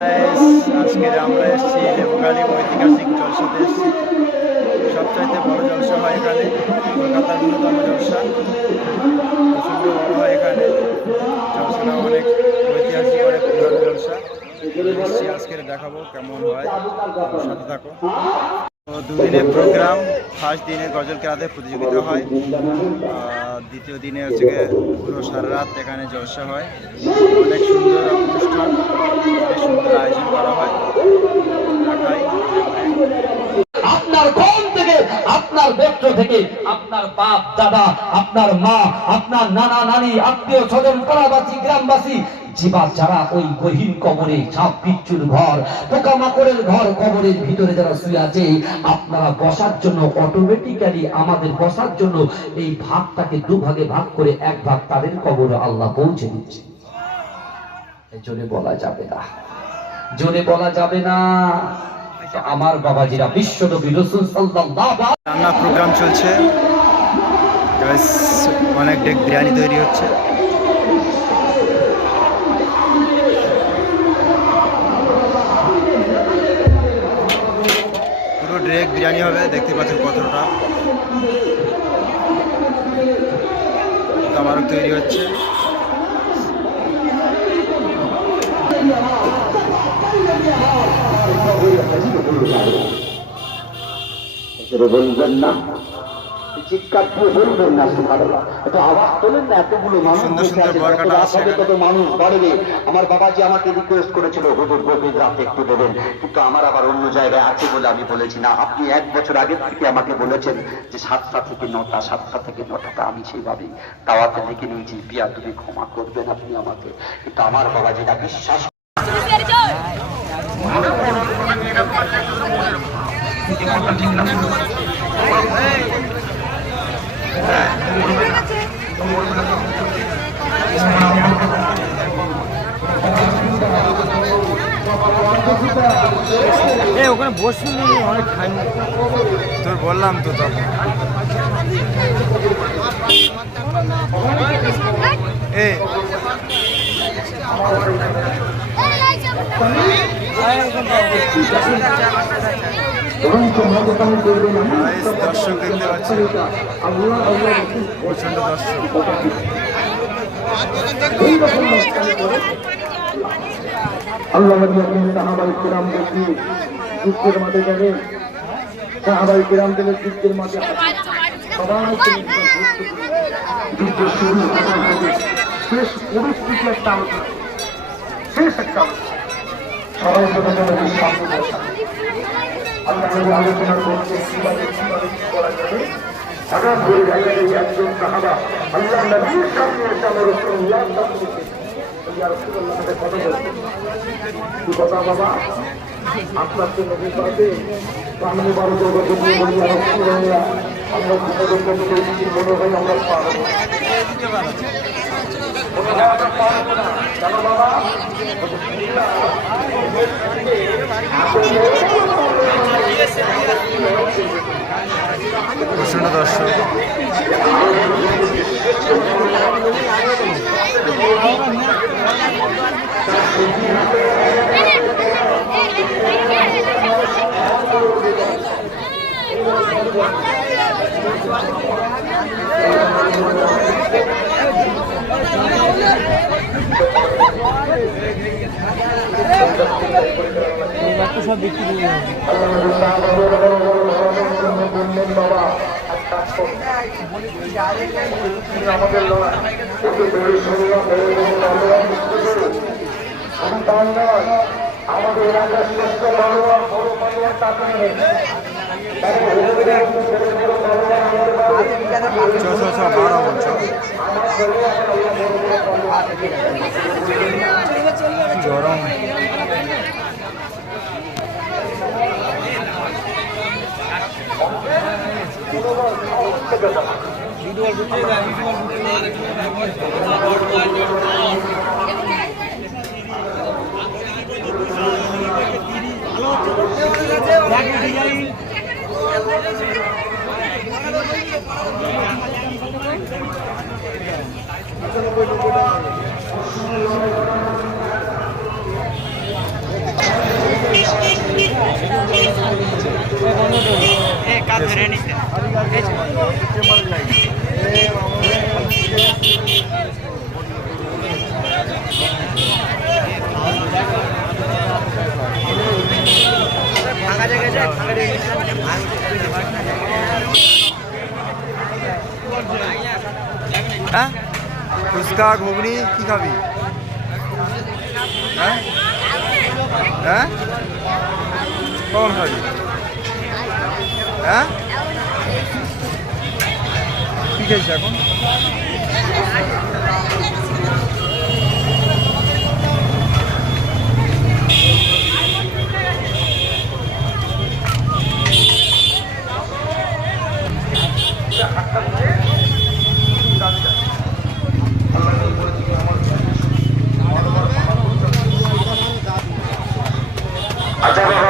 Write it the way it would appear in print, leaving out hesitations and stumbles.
আজকে আমরা এসেছি লেবুখালী ঐতিহাসিক জলসাতে এসেছি। সবচাইতে বড় জলসা হয় এখানে, কলকাতার অন্যতম জলসা। প্রচণ্ড বড় হয় এখানে জলসাটা, অনেক ঐতিহাসিক, অনেক পুরানো জলসা। এসেছি আজকে দেখাবো কেমন হয়, সাথে থাকো। তো দুদিনের প্রোগ্রাম। ফার্স্ট দিনে গজল কেরাতে প্রতিযোগিতা হয়, দ্বিতীয় দিনে হচ্ছে পুরো সারা রাত এখানে জলসা হয়। অনেক সুন্দর অনুষ্ঠান, অনেক সুন্দর আয়োজন করা হয়। দেখাই আপনার কোন থেকে, আপনার গোত্র থেকে, আপনার বাপ দাদা, আপনার মা, আপনার নানা নানি, আত্মীয় স্বজন, পাড়াবাসী, গ্রামবাসী, যারা ওই গহীন কবরে, সাপ বিচ্ছুর ঘর, পোকামাকড়ের ঘর, কবরের ভিতরে যারা শুয়ে আছে, আপনারা বসার জন্য অটোমেটিক্যালি আমাদের বসার জন্য এই ভাগটাকে দুভাগে ভাগ করে এক ভাগ তাদের কবরে আল্লাহ পৌঁছে দিচ্ছে। জোরে বলা যাবে না, জোরে বলা যাবে না। আমার বাবাজিরা, বিশ্বনবী রাসূল সাল্লাল্লাহু আলাইহি ওয়াসাল্লাম রান্না প্রোগ্রাম চলছে। অনেক ডেক বিরিয়ানি তৈরি হচ্ছে। পুরো ডেক বিরিয়ানি হবে, দেখতে পাচ্ছেন কতটা। আমারও তৈরি হচ্ছে। বলবেন না, চিৎকার দিয়ে বলবেন না, সুবহানাল্লাহ। একটু আওয়াজ তোলেন না, এতগুলো মানুষ কত মানুষ বাড়বে। আমার বাবাজি আমাকে রিকোয়েস্ট করেছিল, হুজুর গভীর রাতে একটু দেবেন, কিন্তু আমার আবার অন্য জায়গায় আছে বলে আমি বলেছি না। আপনি 1 বছর আগে থেকে আমাকে বলেছেন যে 7টা থেকে 9টা, 7টা থেকে 9টা, আমি সেইভাবেই দাওয়াতে লিখে নিয়েছি। বিয়া তুমি ক্ষমা করবেন আপনি আমাকে, কিন্তু আমার বাবাজিরা বিশ্বাস ওখানে বসুন, অনেক খাই। তোর বললাম তো তখন দর্শক দেখতে পাচ্ছি, প্রচন্ড দর্শক। আল্লাহ সাহাবায়ে কিরাম দেখি যুদ্ধের মাঠে যাবে, সাহাবায়ে কিরাম গেলে যুদ্ধের মাঠে সবাই যুদ্ধ শুরু, শেষ পরিস্থিতি একটা আলোচনা, শেষ একটা সবাই সামনে বসা। আল্লাহ আলোচনা করছে কিভাবে কিভাবে কি করা যাবে। হঠাৎ করে দেখা যায় একজন সাহাবা আল্লাহ নবীর সামনে এসে আমার রাসূলুল্লাহ কথা, বাবা আপনার তো নবী পাবে সামনে 12 আমরা মনে হয় আমরা পারবো, বাবা প্রচন্ড দর্শক। সব বিক্রি বাবা আমাদের আমাদের এলাকার শ্রেষ্ঠ পালোয়ান, বড় পালোয়ান তাকে গরম। হ্যাঁ ফুচকা ঘুগনি কি খাবি? হ্যাঁ হ্যাঁ কখন খাবি? হ্যাঁ কি খেয়েছিস এখন? আচ্ছা